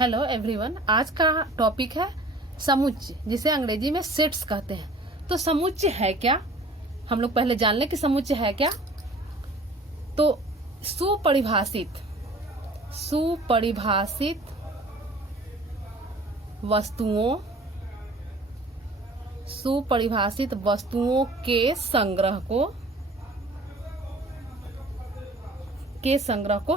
Hello everyone, आज का topic है समुच्चय, जिसे अंग्रेजी में सेट्स कहते हैं। तो समुच्चय है क्या, हम लोग पहले जान लें कि समुच्चय है क्या। तो सुपरिभाषित वस्तुओं के संग्रह को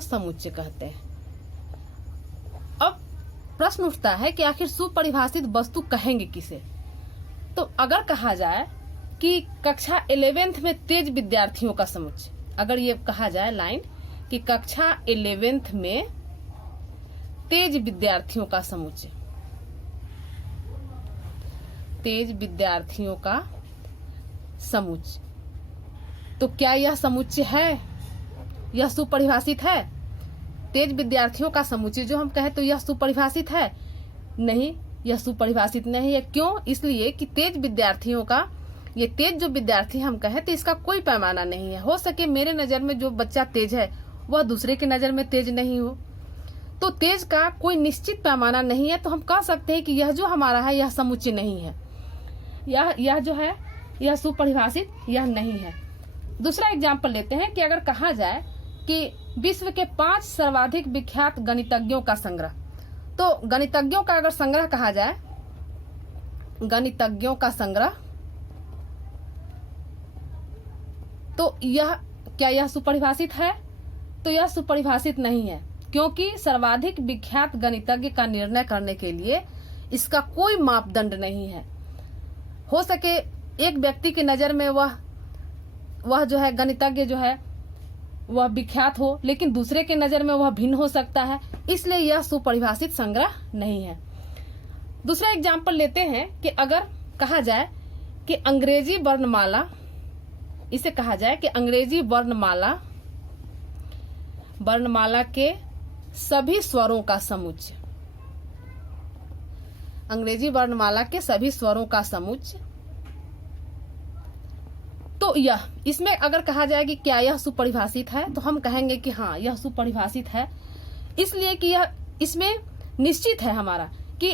समुच्चय कहते हैं। अब प्रश्न उठता है कि आखिर सुपरिभाषित वस्तु कहेंगे किसे। तो अगर कहा जाए कि कक्षा 11th में तेज विद्यार्थियों का समुच्चय, अगर ये कहा जाए लाइन कि कक्षा 11th में तेज विद्यार्थियों का समुच्चय, तो क्या यह समुच्चय है, यह सुपरिभाषित है? तेज विद्यार्थियों का समुच्चय जो हम कहें तो यह सुपरिभाषित है? नहीं, यह सुपरिभाषित नहीं है। क्यों? इसलिए कि तेज विद्यार्थियों का, ये तेज जो विद्यार्थी हम कहें तो इसका कोई पैमाना नहीं है। हो सके मेरे नजर में जो बच्चा तेज है वह दूसरे की नजर में तेज नहीं हो, तो तेज का कोई निश्चित पैमाना नहीं है। तो हम कह सकते हैं कि यह जो हमारा है यह समुच्चय नहीं है, यह जो है यह सुपरिभाषित यह नहीं है। दूसरा एग्जाम्पल लेते हैं कि अगर कहा जाए कि विश्व के 5 सर्वाधिक विख्यात गणितज्ञों का संग्रह, तो गणितज्ञों का अगर संग्रह कहा जाए, गणितज्ञों का संग्रह, तो क्या यह सुपरिभाषित है? तो यह सुपरिभाषित नहीं है, क्योंकि सर्वाधिक विख्यात गणितज्ञ का निर्णय करने के लिए इसका कोई मापदंड नहीं है। हो सके एक व्यक्ति की नजर में वह जो है गणितज्ञ जो है वह विख्यात हो, लेकिन दूसरे के नजर में वह भिन्न हो सकता है, इसलिए यह सुपरिभाषित संग्रह नहीं है। दूसरा एग्जाम्पल लेते हैं कि अगर कहा जाए कि अंग्रेजी वर्णमाला, इसे कहा जाए कि अंग्रेजी वर्णमाला के सभी स्वरों का समुच्चय, अंग्रेजी वर्णमाला के सभी स्वरों का समुच्चय, तो यह, इसमें अगर कहा जाए कि क्या यह सुपरिभाषित है, तो हम कहेंगे कि हाँ यह सुपरिभाषित है। इसलिए कि यह इसमें निश्चित है हमारा कि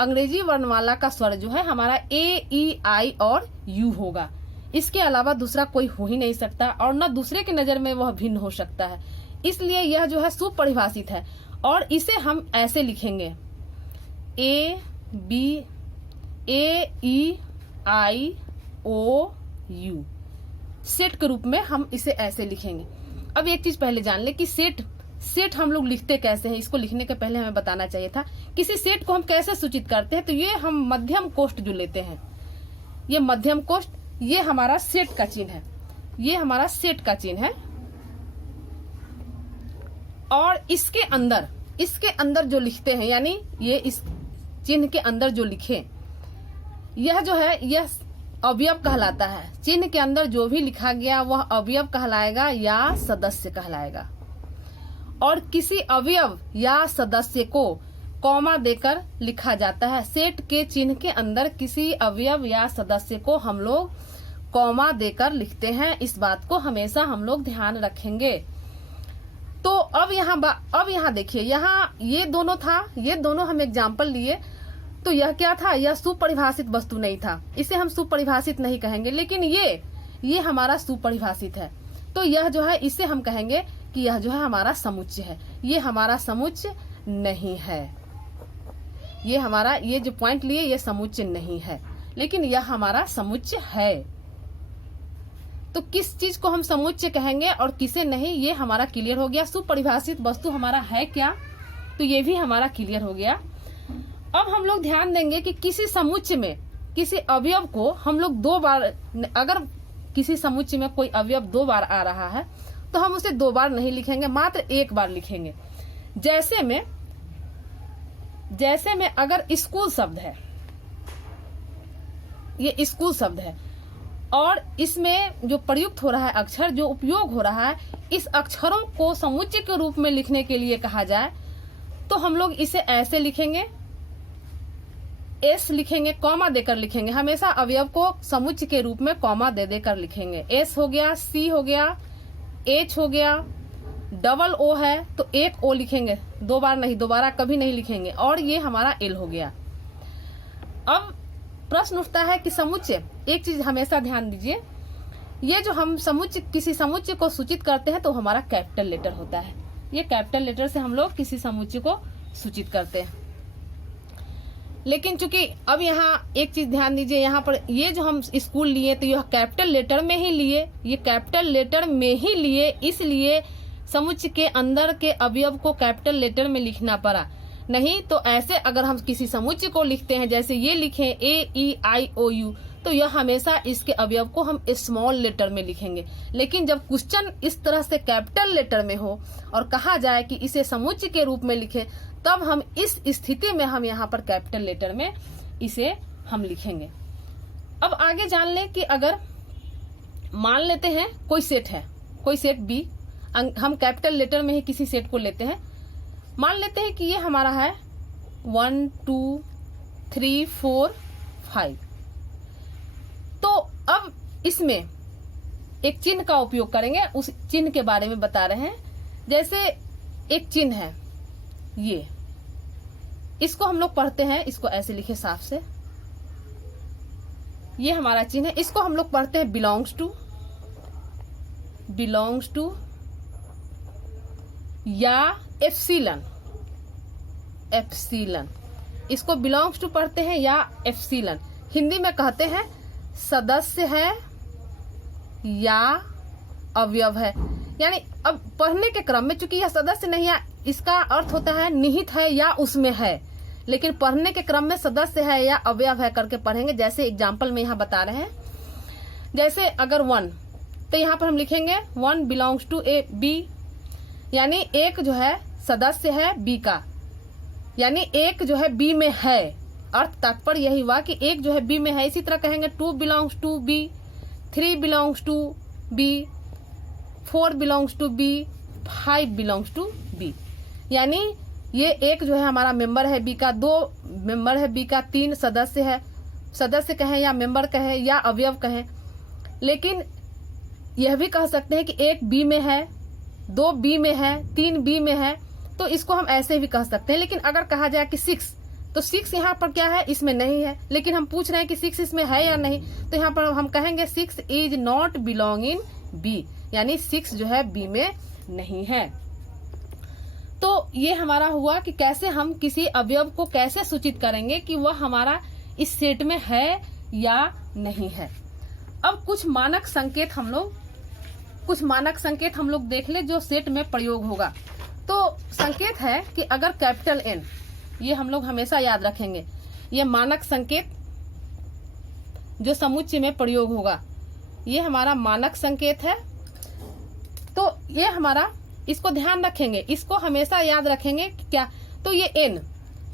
अंग्रेजी वर्णमाला का स्वर जो है हमारा ए, ई, आई और यू होगा। इसके अलावा दूसरा कोई हो ही नहीं सकता और न दूसरे की नजर में वह भिन्न हो सकता है। इसलिए यह जो है सुपरिभाषित है और इसे हम ऐसे लिखेंगे A, B, A, E, I, O, U, set के रूप में हम इसे ऐसे लिखेंगे। अब एक चीज पहले जान ले कि सेट हम लोग लिखते कैसे हैं। इसको लिखने के पहले हमें बताना चाहिए था किसी सेट को हम कैसे सूचित करते हैं। तो ये हम मध्यम कोष्ठ जो लेते हैं, ये मध्यम कोष्ठ, ये हमारा सेट का चिन्ह है, ये हमारा सेट का चिन्ह है। और इसके अंदर जो लिखते हैं, यानी ये इस चिन्ह के अंदर जो लिखे, यह जो है यह अवयव कहलाता है। चिन्ह के अंदर जो भी लिखा गया वह अवयव कहलाएगा या सदस्य कहलाएगा। और किसी अवयव या सदस्य को कॉमा देकर लिखा जाता है। सेट के चिन्ह के अंदर किसी अवयव या सदस्य को हम लोग कॉमा देकर लिखते हैं। इस बात को हमेशा हम लोग ध्यान रखेंगे। तो अब यहाँ देखिए, यहाँ ये दोनों था, ये दोनों हम एग्जाम्पल लिए, तो यह क्या था, यह सुपरिभाषित वस्तु नहीं था, इसे हम सुपरिभाषित नहीं कहेंगे। लेकिन ये हमारा सुपरिभाषित है, तो यह जो है इसे हम कहेंगे कि यह जो है हमारा समुच्चय है। ये हमारा समुच्चय नहीं है, ये हमारा, ये जो पॉइंट लिए ये समुच्चय नहीं है, लेकिन यह हमारा समुच्चय है। तो किस चीज को हम समुच्चय कहेंगे और किसे नहीं, ये हमारा क्लियर हो गया। सुपरिभाषित वस्तु हमारा है क्या, तो ये भी हमारा क्लियर हो गया। अब हम लोग ध्यान देंगे कि किसी समुच्चय में किसी अवयव को हम लोग 2 बार, अगर किसी समुच्चय में कोई अवयव 2 बार आ रहा है तो हम उसे 2 बार नहीं लिखेंगे, मात्र 1 बार लिखेंगे। जैसे में अगर स्कूल शब्द है, ये स्कूल शब्द है और इसमें जो प्रयुक्त हो रहा है अक्षर, जो उपयोग हो रहा है, इस अक्षरों को समुच्चय के रूप में लिखने के लिए कहा जाए तो हम लोग इसे ऐसे लिखेंगे, एस लिखेंगे, कॉमा देकर लिखेंगे। हमेशा अवयव को समुच्चय के रूप में कॉमा दे देकर लिखेंगे। एस हो गया, सी हो गया, H हो गया, डबल O है तो एक O लिखेंगे, 2 बार नहीं, दोबारा कभी नहीं लिखेंगे, और ये हमारा L हो गया। अब प्रश्न उठता है कि समुच्चय, एक चीज हमेशा ध्यान दीजिए, ये जो हम समुच्चय, किसी समुच्चय को सूचित करते हैं तो हमारा कैपिटल लेटर होता है। ये कैपिटल लेटर से हम लोग किसी समुच्चय को सूचित करते हैं। लेकिन चूंकि अब यहाँ एक चीज ध्यान दीजिए, यहाँ पर ये जो हम स्कूल लिए तो यह कैपिटल लेटर में ही लिए, ये कैपिटल लेटर में ही लिए, इसलिए समुच्चय के अंदर के अवयव को कैपिटल लेटर में लिखना पड़ा। नहीं तो ऐसे अगर हम किसी समुच्चय को लिखते हैं, जैसे ये लिखें AEIOU, तो यह हमेशा इसके अवयव को हम स्मॉल लेटर में लिखेंगे। लेकिन जब क्वेश्चन इस तरह से कैपिटल लेटर में हो और कहा जाए कि इसे समुच्चय के रूप में लिखें, तब हम इस स्थिति में हम यहाँ पर कैपिटल लेटर में इसे हम लिखेंगे। अब आगे जान लें कि अगर मान लेते हैं कोई सेट है, कोई सेट B, हम कैपिटल लेटर में ही किसी सेट को लेते हैं। मान लेते हैं कि ये हमारा है 1 2 3 4 5। तो अब इसमें एक चिन्ह का उपयोग करेंगे, उस चिन्ह के बारे में बता रहे हैं। जैसे एक चिन्ह है ये, इसको हम लोग पढ़ते हैं, इसको ऐसे लिखे साफ से, ये हमारा चिन्ह है, इसको हम लोग पढ़ते हैं बिलोंग्स टू या एप्सिलॉन, इसको बिलोंग्स टू पढ़ते हैं या एप्सिलॉन। हिंदी में कहते हैं सदस्य है या अवयव है। यानी अब पढ़ने के क्रम में, चूंकि यह सदस्य नहीं है, इसका अर्थ होता है निहित है या उसमें है, लेकिन पढ़ने के क्रम में सदस्य है या अवयव है करके पढ़ेंगे। जैसे एग्जाम्पल में यहाँ बता रहे हैं, जैसे अगर 1, तो यहाँ पर हम लिखेंगे 1 बिलोंग्स टू ए बी, यानी एक जो है सदस्य है बी का, यानी एक जो है बी में है। अर्थ तात्पर्य यही हुआ कि एक जो है बी में है। इसी तरह कहेंगे 2 belongs to B, 3 belongs to B, 4 belongs to B, 5 belongs to B. यानी ये एक जो है हमारा मेंबर है बी का, 2 मेंबर है बी का, 3 सदस्य है, सदस्य कहें या मेंबर कहें या अवयव कहें। लेकिन यह भी कह सकते हैं कि एक बी में है, 2 बी में है, 3 बी में है, तो इसको हम ऐसे भी कह सकते हैं। लेकिन अगर कहा जाए कि 6, तो 6 यहाँ पर क्या है, इसमें नहीं है, लेकिन हम पूछ रहे हैं कि 6 इसमें है या नहीं, तो यहाँ पर हम कहेंगे 6 is not belong in B, यानी 6 जो है बी में नहीं है। तो ये हमारा हुआ कि कैसे हम किसी अवयव को कैसे सूचित करेंगे कि वह हमारा इस सेट में है या नहीं है। अब कुछ मानक संकेत हम लोग देख ले जो सेट में प्रयोग होगा। तो संकेत है कि अगर कैपिटल N, ये हम लोग हमेशा याद रखेंगे, ये मानक संकेत जो समुच्चय में प्रयोग होगा, ये हमारा मानक संकेत है। तो ये हमारा, इसको ध्यान रखेंगे, इसको हमेशा याद रखेंगे कि क्या, तो ये N,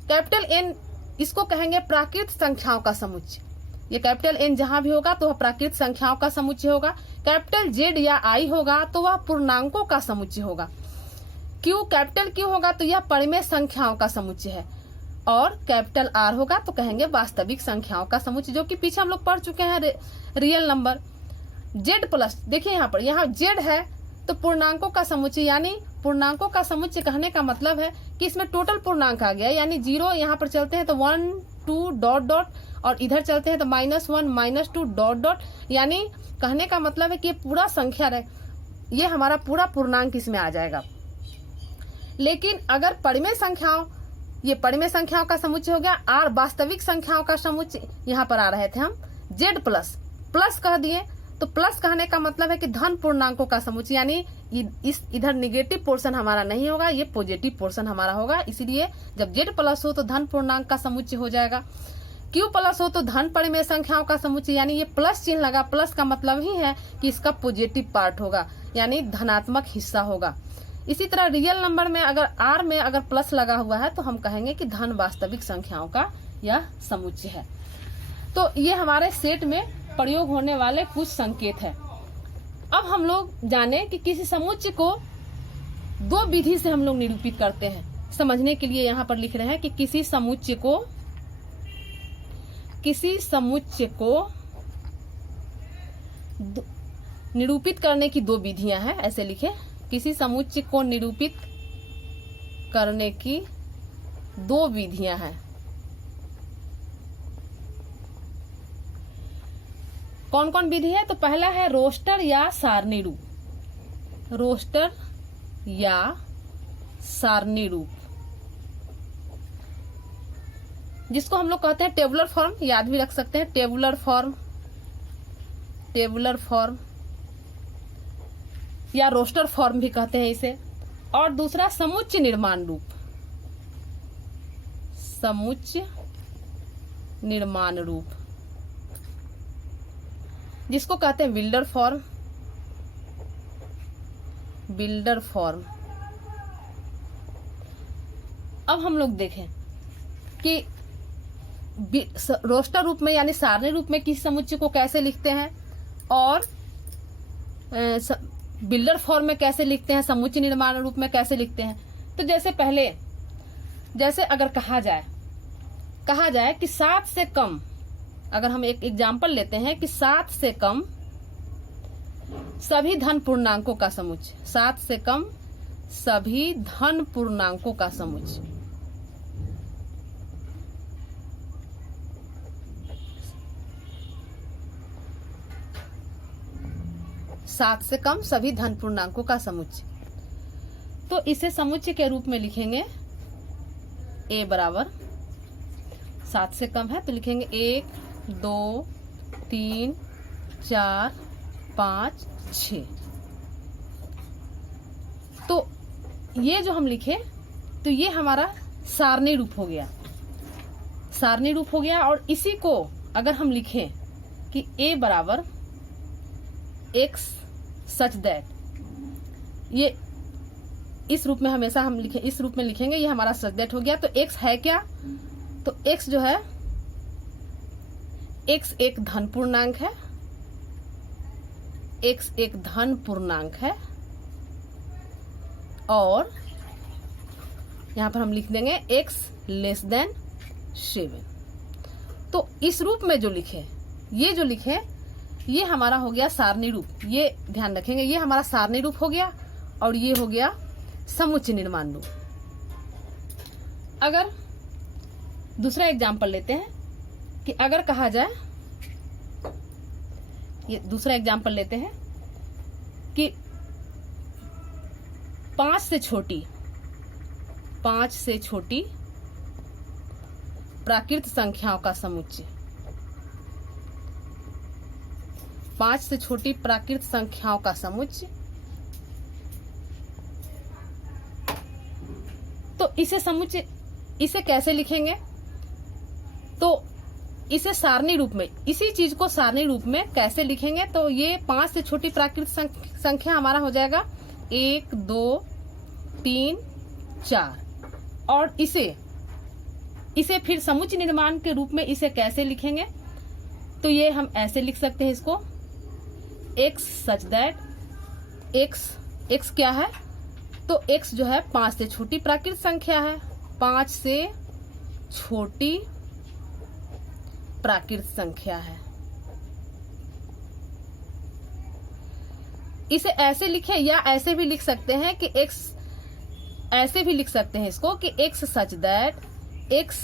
कैपिटल N, इसको कहेंगे प्राकृत संख्याओं का समुच्चय। ये कैपिटल N जहां भी होगा तो वह प्राकृत संख्याओं का समुच्चय होगा। कैपिटल Z या I होगा तो वह पूर्णांकों का समुच्चय होगा। कैपिटल Q होगा तो यह परिमेय संख्याओं का समुच्चय है। और कैपिटल R होगा तो कहेंगे वास्तविक संख्याओं का समुच्चय, जो कि पीछे हम लोग पढ़ चुके हैं, रियल नंबर। Z प्लस, देखिए यहाँ पर, यहाँ Z है तो पूर्णांकों का समुच्चय, यानी पूर्णांकों का समुच्चय कहने का मतलब है कि इसमें टोटल पूर्णांक आ गया, यानी 0 यहाँ पर चलते हैं तो 1 2 डॉट डॉट, और इधर चलते हैं तो -1 -2 डॉट डॉट, यानी कहने का मतलब है कि ये पूरा संख्या रहे, ये हमारा पूरा पूर्णांक इसमें आ जाएगा। लेकिन अगर परिमेय संख्याओं, ये परिमेय संख्याओं का समुच्चय हो गया। R वास्तविक संख्याओं का समुच्चय, यहाँ पर आ रहे थे हम, Z प्लस, प्लस कह दिए तो प्लस कहने का मतलब है कि धन पूर्णांकों का समुच्चय, यानी इस इधर निगेटिव पोर्शन हमारा नहीं होगा, ये पॉजिटिव पोर्शन हमारा होगा। इसलिए जब Z प्लस हो तो धन पूर्णांक का समुच्चय हो जाएगा। Q प्लस हो तो धन परिमेय संख्याओं का समुच्चय, यानी ये प्लस चिन्ह लगा, प्लस का मतलब ही है कि इसका पॉजिटिव पार्ट होगा, यानी धनात्मक हिस्सा होगा। इसी तरह रियल नंबर में अगर R में अगर प्लस लगा हुआ है तो हम कहेंगे कि धन वास्तविक संख्याओं का यह समुच्चय है। तो ये हमारे सेट में प्रयोग होने वाले कुछ संकेत है। अब हम लोग जाने कि किसी समुच्चय को 2 विधि से हम लोग निरूपित करते हैं। समझने के लिए यहाँ पर लिख रहे हैं कि किसी समुच्चय को निरूपित करने की 2 विधियां हैं, ऐसे लिखे। किसी समुच्चय को निरूपित करने की 2 विधियां हैं। कौन कौन विधि है? तो पहला है रोस्टर या सारणी रूप। रोस्टर या सारणी रूप, जिसको हम लोग कहते हैं टेबुलर फॉर्म, याद भी रख सकते हैं, टेबुलर फॉर्म, टेबुलर फॉर्म या रोस्टर फॉर्म भी कहते हैं इसे। और दूसरा समुच्चय निर्माण रूप, समुच्चय निर्माण रूप, जिसको कहते हैं बिल्डर फॉर्म, बिल्डर फॉर्म। अब हम लोग देखें कि रोस्टर रूप में यानी सारणी रूप में किसी समुच्चय को कैसे लिखते हैं और बिल्डर फॉर्म में कैसे लिखते हैं, समुच्चय निर्माण रूप में कैसे लिखते हैं। तो जैसे पहले, जैसे अगर कहा जाए कि 7 से कम, अगर हम एक एग्जाम्पल लेते हैं कि 7 से कम सभी धन पूर्णांकों का समुच्चय, 7 से कम सभी धन पूर्णांकों का समुच्चय। सात से कम सभी धन पूर्णांकों का समुच्चय, तो इसे समुच्चय के रूप में लिखेंगे a बराबर 7 से कम है तो लिखेंगे 1 2 3 4 5 6। तो ये जो हम लिखे तो ये हमारा सारणी रूप हो गया, सारणी रूप हो गया। और इसी को अगर हम लिखें कि a बराबर x सच दैट, ये इस रूप में हमेशा हम लिखें, इस रूप में लिखेंगे, ये हमारा सच दैट हो गया। तो x है क्या? तो x जो है, x एक धन पूर्णांक है, x एक धन पूर्णांक है। और यहां पर हम लिख देंगे x लेस देन 7। तो इस रूप में जो लिखे, ये जो लिखे, ये हमारा हो गया सारणी रूप। ये ध्यान रखेंगे, ये हमारा सारणी रूप हो गया और ये हो गया समुच्चय निर्माण रूप। अगर दूसरा एग्जाम्पल लेते हैं कि अगर कहा जाए, ये दूसरा एग्जाम्पल लेते हैं कि 5 से छोटी प्राकृत संख्याओं का समुच्चय, 5 से छोटी प्राकृत संख्याओं का समुच्चय। तो इसे समुच्चय, इसे कैसे लिखेंगे? तो इसे सारणी रूप में, इसी चीज को सारणी रूप में कैसे लिखेंगे? तो ये 5 से छोटी प्राकृत संख्या हमारा हो जाएगा 1 2 3 4। और इसे फिर समुच्चय निर्माण के रूप में इसे कैसे लिखेंगे? तो ये हम ऐसे लिख सकते हैं इसको, x सच दैट x क्या है? तो x जो है 5 से छोटी प्राकृत संख्या है, 5 से छोटी प्राकृत संख्या है। इसे ऐसे लिखे या ऐसे भी लिख सकते हैं कि x, ऐसे भी लिख सकते हैं इसको कि x such that x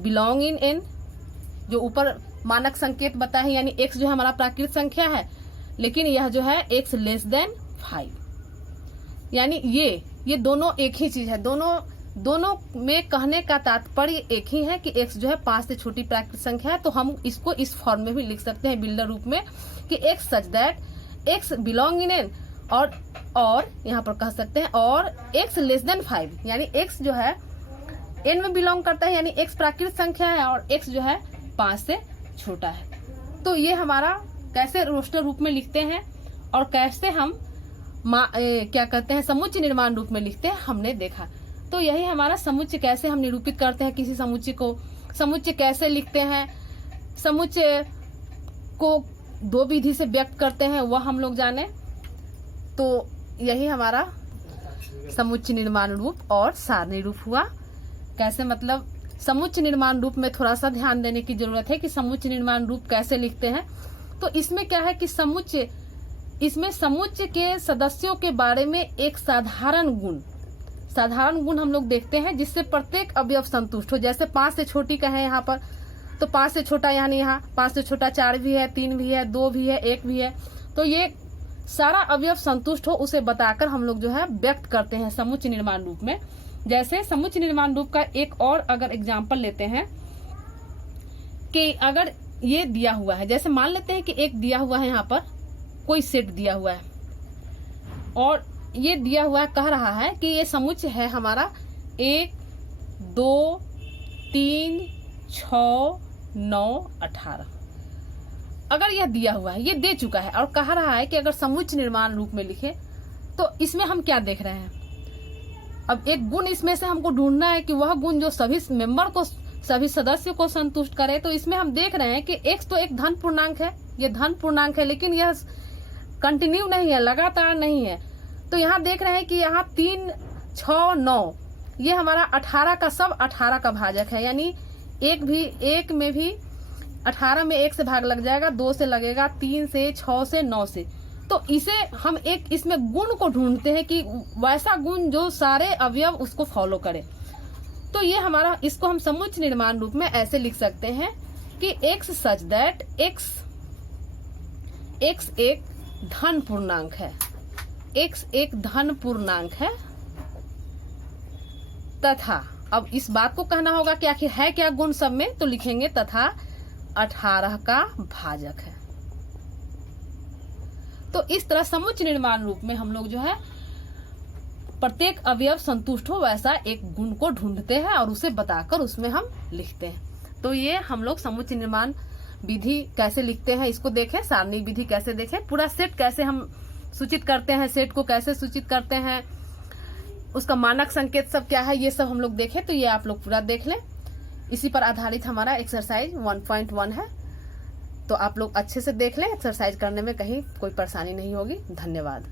belong in n, जो ऊपर मानक संकेत बता है, यानी x जो है हमारा प्राकृत संख्या है, लेकिन यह जो है x लेस देन 5। यानी ये दोनों एक ही चीज है, दोनों में कहने का तात्पर्य एक ही है कि x जो है 5 से छोटी प्राकृत संख्या है। तो हम इसको इस फॉर्म में भी लिख सकते हैं बिल्डर रूप में कि x such that x belong in n, और यहाँ पर कह सकते हैं और x लेस देन 5, यानी x जो है n में बिलोंग करता है, यानी x प्राकृत संख्या है और x जो है 5 से छोटा है। तो ये हमारा कैसे रोस्टर रूप में लिखते हैं और कैसे हम क्या कहते हैं समुच्चय निर्माण रूप में लिखते हैं, हमने देखा। तो यही हमारा समुच्चय कैसे हम निरूपित करते हैं किसी समुच्चय को, समुच्चय कैसे लिखते हैं, समुच्चय को 2 विधि से व्यक्त करते हैं, वह हम लोग जाने। तो यही हमारा समुच्चय निर्माण रूप और सारणी रूप हुआ। कैसे, मतलब समुच्चय निर्माण रूप में थोड़ा सा ध्यान देने की जरूरत है कि समुच्चय निर्माण रूप कैसे लिखते हैं। तो इसमें क्या है कि समुच्चय इसमें समुच्चय के सदस्यों के बारे में एक साधारण गुण हम लोग देखते हैं जिससे प्रत्येक अवयव संतुष्ट हो। जैसे 5 से छोटी का है यहाँ पर, तो 5 से छोटा यहाँ नहीं, यहाँ 5 से छोटा 4 भी है, 3 भी है, 2 भी है, 1 भी है। तो ये सारा अवयव संतुष्ट हो उसे बताकर हम लोग जो है व्यक्त करते हैं समुच्चय निर्माण रूप में। जैसे समुच्चय निर्माण रूप का एक और अगर एग्जाम्पल लेते हैं कि अगर ये दिया हुआ है, जैसे मान लेते हैं कि एक दिया हुआ है यहाँ पर कोई सेट दिया हुआ है और ये दिया हुआ है, कह रहा है कि ये समुच्चय है हमारा 1 2 3 6 9 18। अगर यह दिया हुआ है, ये दे चुका है और कह रहा है कि अगर समुच्चय निर्माण रूप में लिखे, तो इसमें हम क्या देख रहे हैं? अब एक गुण इसमें से हमको ढूंढना है कि वह गुण जो सभी मेंबर को, सभी सदस्य को संतुष्ट करे। तो इसमें हम देख रहे हैं कि x तो एक धन पूर्णांक है, ये धन पूर्णांक है, लेकिन यह कंटिन्यू नहीं है, लगातार नहीं है। तो यहाँ देख रहे हैं कि यहाँ 3 6 9 ये हमारा 18 का सब 18 का भाजक है, यानी एक में भी 18 में 1 से भाग लग जाएगा, 2 से लगेगा, 3 से, 6 से, 9 से। तो इसे हम एक इसमें गुण को ढूंढते हैं कि वैसा गुण जो सारे अवयव उसको फॉलो करे। तो ये हमारा, इसको हम समुच्चय निर्माण रूप में ऐसे लिख सकते हैं कि x सच दैट x एक धन पूर्णांक है, x एक धन पूर्णांक है तथा, अब इस बात को कहना होगा कि आखिर है क्या गुण सब में, तो लिखेंगे तथा 18 का भाजक है। तो इस तरह समुच्चय निर्माण रूप में हम लोग जो है प्रत्येक अवयव संतुष्ट हो वैसा एक गुण को ढूंढते हैं और उसे बताकर उसमें हम लिखते हैं। तो ये हम लोग समुच्चय निर्माण विधि कैसे लिखते हैं इसको देखें, सारणी विधि कैसे देखें, पूरा सेट कैसे हम सूचित करते हैं, सेट को कैसे सूचित करते हैं, उसका मानक संकेत सब क्या है, ये सब हम लोग देखें। तो ये आप लोग पूरा देख लें। इसी पर आधारित हमारा एक्सरसाइज 1.1 है। तो आप लोग अच्छे से देख लें, एक्सरसाइज करने में कहीं कोई परेशानी नहीं होगी। धन्यवाद।